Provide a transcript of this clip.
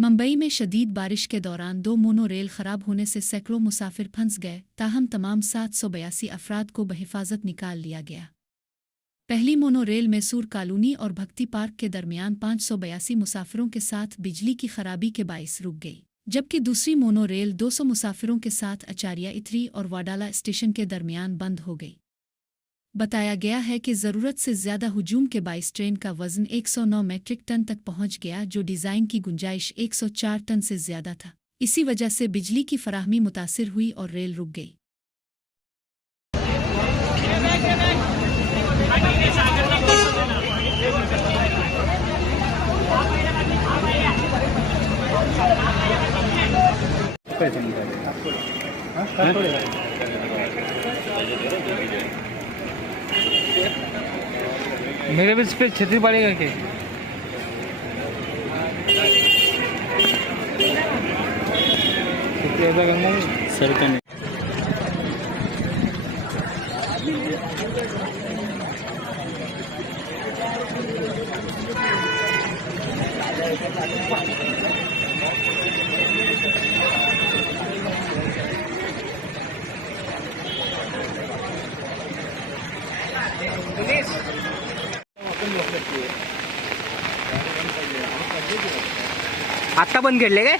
मुंबई में शदीद बारिश के दौरान 2 मोनो रेल खराब होने से सैकड़ों मुसाफिर फंस गए, ताहम तमाम 782 अफराद को बहिफाजत निकाल लिया गया। पहली मोनो रेल मैसूर कॉलोनी और भक्ति पार्क के दरमियान 582 मुसाफिरों के साथ बिजली की खराबी के बाइस रुक गई, जबकि दूसरी मोनो रेल 200 मुसाफिरों के साथ आचार्य इथरी और वाडाला स्टेशन के दरमियान बंद हो गई। बताया गया है कि ज़रूरत से ज़्यादा हुजूम के बाइस ट्रेन का वज़न 109 मीट्रिक टन तक पहुंच गया, जो डिज़ाइन की गुंजाइश 104 टन से ज़्यादा था। इसी वजह से बिजली की फराहमी मुतासिर हुई और रेल रुक गई। मेरे भी इस पे छतरी पड़ेगा क्या? ऐसा करना है सर का नहीं। आता बंद केले काय?